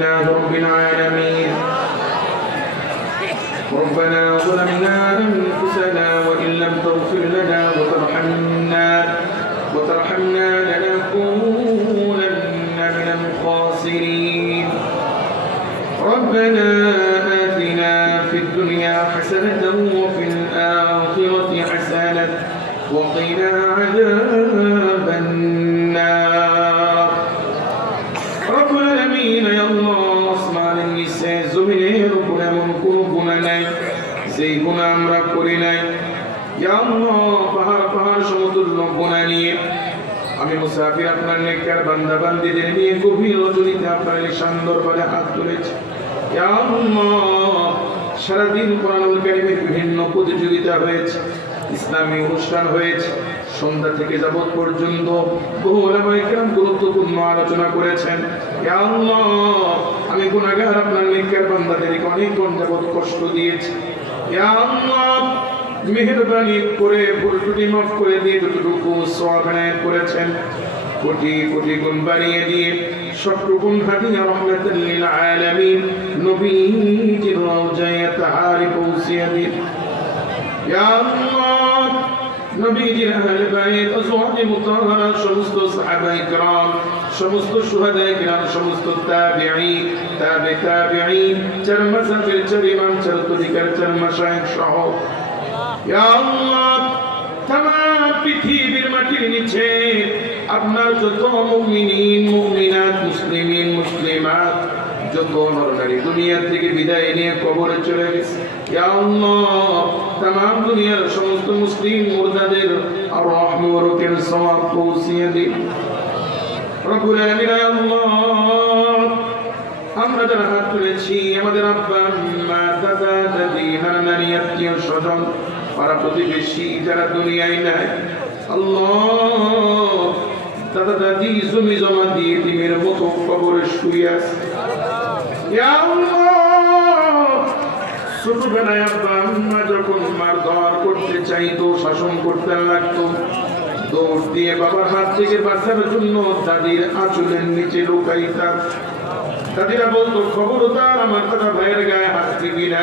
لله رب العالمين. ربنا ظلمنا أنفسنا وإن لم تغفر لنا وترحمنا وترحمنا لنكونن من الخاسرين. ربنا آتنا في الدنيا حسنة وفي الآخرة حسنة وقنا عذاب গুণা নিয়ে। আমি মুসাফির আপনার নেককার বান্দা বান্দিদের নিয়ে গভীর রজনীতে আপনার নিশান দরবারে হাত তুলেছি। সারাদিন কোরআনুল কারিমের বিভিন্ন প্রতিযোগিতা হয়েছে, ইসলামী অনুষ্ঠান হয়েছে, সন্ধ্যা থেকে যাবৎ পর্যন্ত বহু ওলামায়ে গুরুত্বপূর্ণ আলোচনা করেছেন। আমি গুনাহগার আপনার নেককার বান্দাদেরকে অনেক যাবৎ কষ্ট দিয়েছি। মেহেরবানি করে ভুল ত্রুটি মাফ করে দিয়ে যতটুকু সওয়াব এনায়েত করেছেন কোটি কোটি গুণ বাড়িয়ে দিয়ে সবটুকুন হাদিয়া রহমাতাল লিল আলামিন নবীজির রওজায়ে তাহারি পৌঁছিয়ে দিন ইয়া আল্লাহ নবীজির আহলে বাইত আজওয়াজে মুতাহহারা সমস্ত সাহাবায়ে کرام সমস্ত শুহাদায়ে کرام সমস্ত তাবিঈন তাবে তাবিঈন চার মাযহাবের চার ইমাম চার তরিকার চার মাশায়েখ সহ ইয়া আল্লাহ তাম পৃথিবীর মাটির নিচে, আপনার যত মুমিনিন, মুমিনাত, মুসলিমিন, মুসলিমাত, যত নরনারী দুনিয়া থেকে বিদায় নিয়ে কবরে চলে গেছে। তাম দুনিয়ার সমস্ত মুসলিম মুর্দাদের আর রহমতের সওয়াব পৌঁছিয়ে দিন আল্লাহ, আমরা যারা হাত তুলেছি, আমাদের আব্বা, আম্মা, দাদা, দাদি, নানা, নানি, আত্মীয় স্বজন পাড়া প্রতিবেশী যারা দুনিয়ায় নাই, আল্লাহ, দাদা দাদি, জমি জমা দিয়ে দিমের মতো কবরে শুয়ে আছে। ছোটবেলায় আব্বা আম্মা যখন মার দর করতে চাইতো, শাসন করতে লাগতো, দৌড় দিয়ে বাবার হাত থেকে বাঁচার জন্য দাদির আঁচলের নিচে লুকাইতাম। দাদিরা বলতো খবর খবরদার আমার দাদা ভাইয়ের গায়ে হাত দিবি না।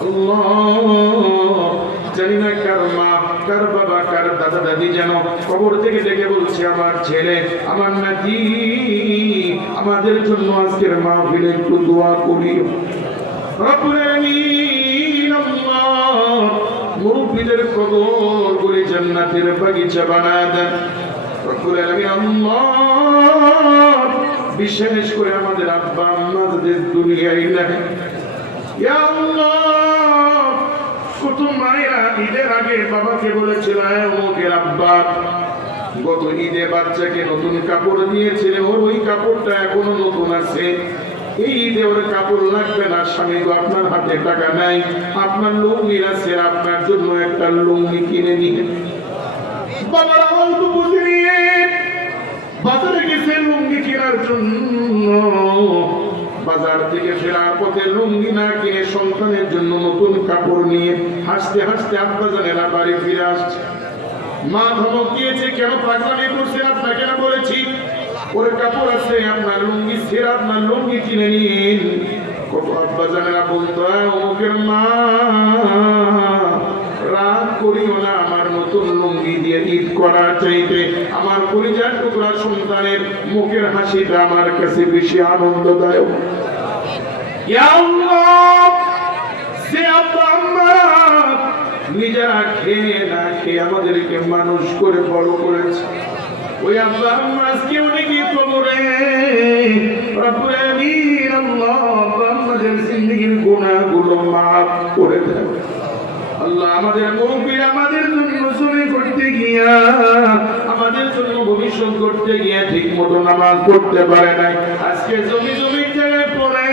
আল্লাহ, জানি না কার মা, কার বাবা, কার দাদা দাদি যেন কবর থেকে ডেকে বলছে, আমার ছেলে, আমার নাতি, আমাদের জন্য আজকের মাহফিলে একটু দোয়া করি। মুরব্বিদের কবর করে জান্নাতের বাগিচা বানায় দেন। বিশেষ করে আমাদের আব্বা আম্মাদের দুনিয়ায় নাই। কত মায়েরা ঈদের আগে বাবাকে বলেছিল "হ্যাঁ, অমুকের আব্বা গত ঈদে বাচ্চাকে নতুন কাপড় দিয়েছিলে ওর ওই কাপড়টা এখনও নতুন আছে। এই ঈদে ওর কাপড় লাগবে না স্বামী গো আপনার হাতে টাকা নাই আপনার লুঙ্গি আছে আপনার জন্য একটা লুঙ্গি কিনে নিয়ে বাবারা অল্প বুঝে নিয়ে বাজারে গেছে লুঙ্গি কেনার জন্য। বাজার থেকে ফেরার পথে লুঙ্গি না কিনে সন্তানের জন্য নতুন কাপড় নিয়ে হাসতে হাসতে আব্বা জানেরা বাড়ি ফিরে আসছে। মা ধমক দিয়েছে কেন পাগলামি করছে আপনাকে না বলেছি? ওর কাপড় আছে আপনার লুঙ্গি ছেড়ে আপনার লুঙ্গি কিনে নিন। কত আব্বা জানেরা বলতো "আহ, অমুকের মা। করিও না আমার নতুন লুঙ্গি দিয়ে ঈদ করার চাইতে। আমার পরিচার টুকরা সন্তানের মুখের হাসিটা আমার কাছে বেশি আনন্দদায়ক। আল্লাহ, নিজেরা খেয়ে না খেয়ে আমাদেরকে মানুষ করে বড় করেছে। ওই আম্মা আজকে অনেকে কবরে রব্বুল আলামিন আল্লাহ মাফ করে দেয় আল্লাহ আমাদের মুরব্বী আমাদের জন্য জমি করতে গিয়া, আমাদের জন্য ভবিষ্যৎ করতে গিয়া ঠিক মতো নামাজ পড়তে পারে নাই। আজকে জমি জমি জায়গায় পড়ে,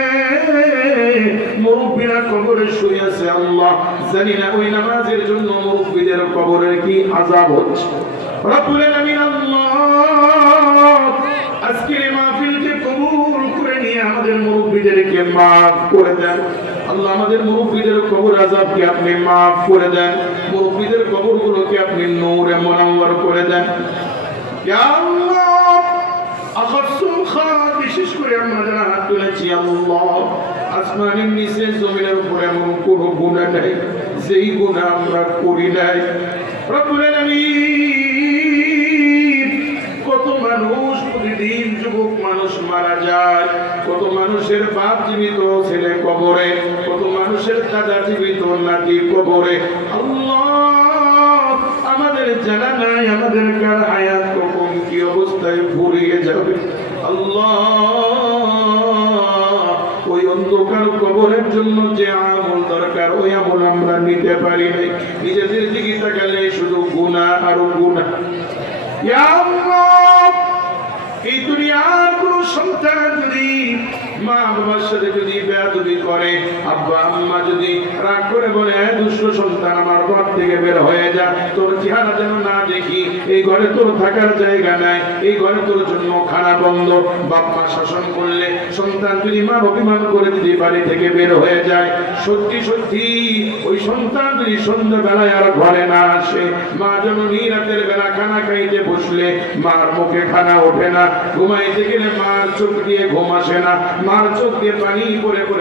মুরব্বীরা কবরে শুয়ে আছে আল্লাহ। জানি না ওই নামাজের জন্য মুরব্বীদের কবরের কি আযাব হচ্ছে। রব্বুল আলামিন আল্লাহ আজকের মাহফিলকে কবুল করে নিয়ে আমাদের মুরব্বীদেরকে মাফ করে দেন। আল্লাহ আমাদের মুরব্বীদের কবর আজাবকে আপনি মাফ করে দেন। মুরব্বীদের কবরগুলোকে আপনি নূরে মুনাওয়ার করে দেন। বিশেষ করে আমরা যারা হাত তুলেছি আল্লাহ, আসমানের নিচে জমিনের উপরে এমন কোনো গুণা যেই গুণা আমরা করি নাই। রব্বুল আলামিন, কত মানুষ প্রতিদিন যুবক মানুষ মারা যায়। কত মানুষের বাপ জীবিত ছেলে কবরে, কত মানুষের দাদা জীবিত নাতি কবরে। আমাদের জানা নাই, আমাদের কার হায়াত কখন কি অবস্থায় ফুরিয়ে যাবে। আল্লাহ, ওই অন্ধকার কবরের জন্য যে আমল দরকার, ওই আমল আমরা নিতে পারি নাই। নিজেদের দিকে তাকালে শুধু গুণা আর গুণা ইয়া আল্লাহ, এই দুনিয়ার কোন সন্তান যদি মা বাবার সাথে যদি বেয়াদবি করে, আব্বা, আম্মা যদি রাগ করে বলে দুষ্ট সন্তান, আমার ঘর থেকে বের হয়ে যা। তোর চেহারা যেন না দেখি। এই ঘরে তোর থাকার জায়গা নাই। এই ঘরে তোর জন্য খানা বন্ধ। বাপ মা শাসন করলে সন্তান যদি মা অভিমান করে যদি বাড়ি থেকে বের হয়ে যায়, সত্যি সত্যি, ওই সন্তান যদি সন্ধ্যাবেলায় আর ঘরে না আসে, মা জননী রাতের বেলা খানা খাইতে বসলে, মার মুখে খানা ওঠে না। ঘুমাইতে গেলে মার চোখ দিয়ে ঘুম আসে না। মার চোখ দিয়ে পানি পরে পরে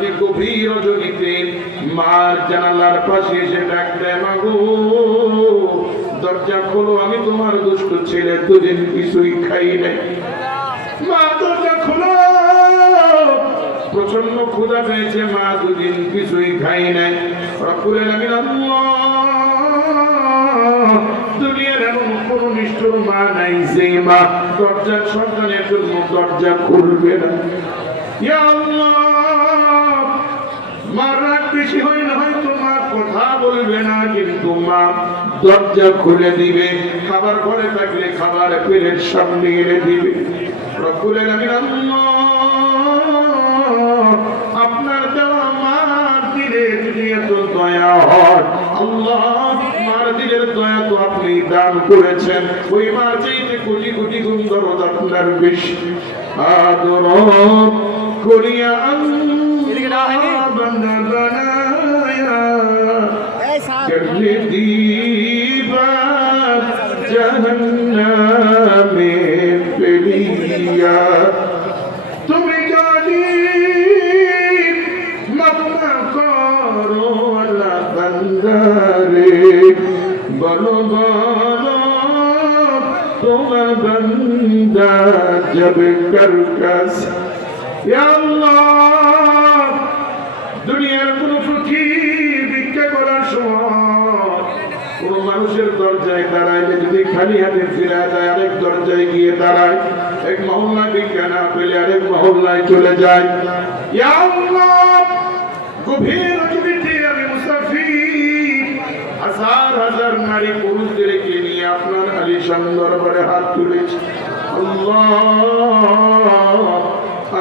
যদি গভীর রজনীতে মার জানালার পাশে এসে ডাক দেয়, মাগো, দরজা খোলো, আমি তোমার দুষ্ট ছেলে, দুদিন কিছুই খাই নাই। মা, দরজা খোলো। প্রচণ্ড ক্ষুধা পেয়েছে, মা, দুদিন কিছুই খাই নাই। আলামিন, আল্লাহ, দুনিয়ার এমন কোন নিষ্ঠুর মা নাই যে মা দরজার সন্তানের জন্য দরজা খুলবে না মা রাগ বেশি হয় না হয়তো মা কথা বলবে না কিন্তু মা দরজা খুলে দিবে খাবার ঘরে থাকলে খাবার প্লেট সামনে এনে দিবে। রব্বুল আলামিন আল্লাহ আপনার দেওয়া মার দিলে যদি এত দয়া হয় আল্লাহ মার দিলের দয়া তো আপনি দান করেছেন। ওই মার চাইতে কোটি কোটি গুণ দরদ আপনার বেশি। আদর করিয়া আল্লাহ জব কর আল্লাহ দুনিয়ার কোন ফকির ভিক্ষা করার সময় কোন মানুষের দরজায় দাঁড়াইলে যদি খালি হাতে ফিরে যায়, আরেক দরজায় গিয়ে দাঁড়ায়, এক মহল্লা ভিক্ষা না পেলে আরেক মহল্লায় চলে যায়। গভীর রজনীতে আমি মুসাফির। হাজার হাজার নারী পুরুষদেরকে নিয়ে আপনার আলিশান দরবারে হাত তুলেছি।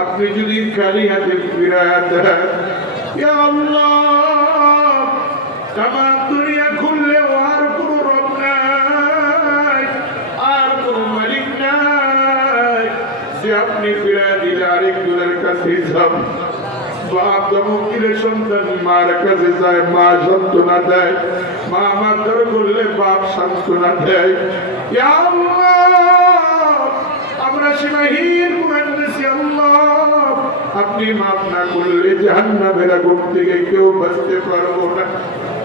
আপনি যদি খালি হাতে ফিরায় দেন তামাম দুনিয়া খুললেও আর কোনো রব আর কোনো নাই। যে আপনি ফিরায় দিলে আরেকজনের কাছে যাব বাপ সন্তান মার কাছে যায় মা সান্ত্বনা দেয় মা মারধর করলে বাপ সান্ত্বনা দেয়। আল্লাহ, আমরা সীমাহীন গুণা করেছি আল্লাহ। আপনি মাফ না করলে জাহান্নামের আগুন থেকে কেউ বাঁচতে পারব না।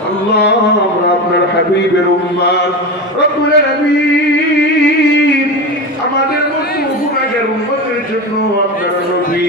আল্লাহ, আমরা আপনার হাবিবের উম্মাদ। রব্বুল আলামিন আমাদের মতো গুনাহগার উম্মতের জন্য আপনার নবী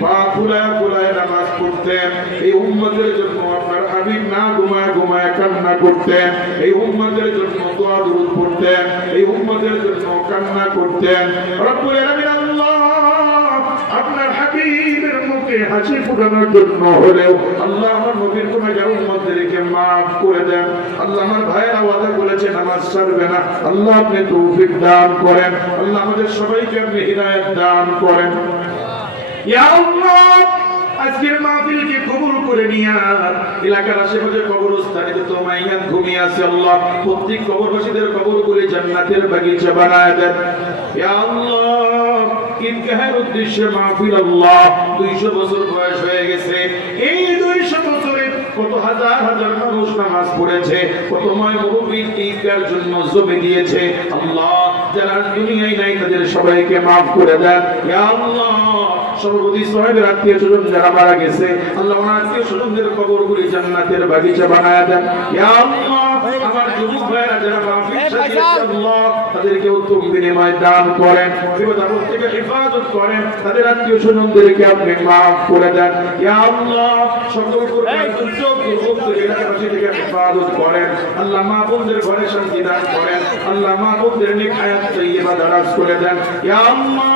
পা ফুলায় ফুলায় নামাজ পড়তেন। এই উম্মতের জন্য আপনার হাবিব না ঘুমায় ঘুমায় কান্না করতেন, এই উম্মতের জন্য দোয়া দুরুদ পড়তেন, এই উম্মতের জন্য কান্না করতেন। রব্বুল আলামিন আল্লাহ আপনার হাবিবের মুখে হাসি ফুটানোর জন্য হলেও আল্লাহ নবীর কোন উম্মতদেরকে মাফ করে দেন। আল্লাহ আমার ভাইয়েরা ওয়াদা করেছে নামাজ ছাড়বে না। আল্লাহ আপনি তৌফিক দান করেন। আল্লাহ আমাদের সবাইকে আপনি হিদায়াত দান করেন। ইয়া আল্লাহ আজকের মাহফিলকে কবুল করে নিয়া এলাকার আশেপাশে কবরস্থানে তো মাইয়াত ঘুমিয়ে আছে আল্লাহ। প্রত্যেক কবরবাসীদের কবর করে জান্নাতের বাগিচা বানায় দেন। আল্লাহ, ঈদগাহের উদ্দেশ্যে মাহফিল আল্লাহ। 200 বছর বয়স হয়ে গেছে। এই 200 বছরে কত হাজার হাজার মানুষ নামাজ পড়েছে, কত ময় জন্য দিয়েছে। আল্লাহ, যারা দুনিয়ায় নাই তাদের সবাইকে মাফ করে দেন। ইয়া আল্লাহ সর্বপ্রতি সাহেবের আত্মীয় স্বজন যারা মারা গেছে আল্লাহ ওনার আত্মীয় স্বজনদের কবরগুলি জান্নাতের বাগিচা বানায় দেন। ইয়া আল্লাহ আমার যুবক ভাইরা যারা মাহফিল সাজিয়েছে আল্লাহ তাদেরকে উত্তম বিনিময় দান করেন বিপদ আপদ থেকে হেফাজত করেন তাদের আত্মীয় স্বজনদেরকে আপনি মাফ করে দেন। ইয়া আল্লাহ সকল প্রকার দুর্যোগ দুর্ভোগ এলাকাবাসী থেকে হেফাজত করেন। আল্লাহ মা বোনদের ঘরে শান্তি দান করেন। আল্লাহ মা বোনদের নেক হায়াত তৈবা দারাজ করে দেন। ইয়া আল্লাহ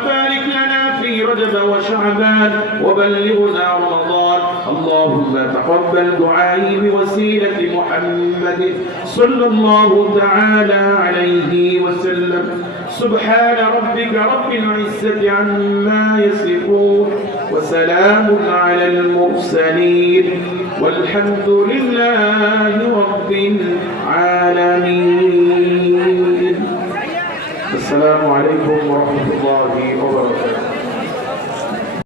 رجب وشعبان وبلغنا رمضان. اللهم تقبل دعائي بوسيلة محمد صلى الله تعالى عليه وسلم. سبحان ربك رب العزة عما يصفون وسلام على المرسلين. والحمد لله رب العالمين. السلام عليكم ورحمة الله وبركاته.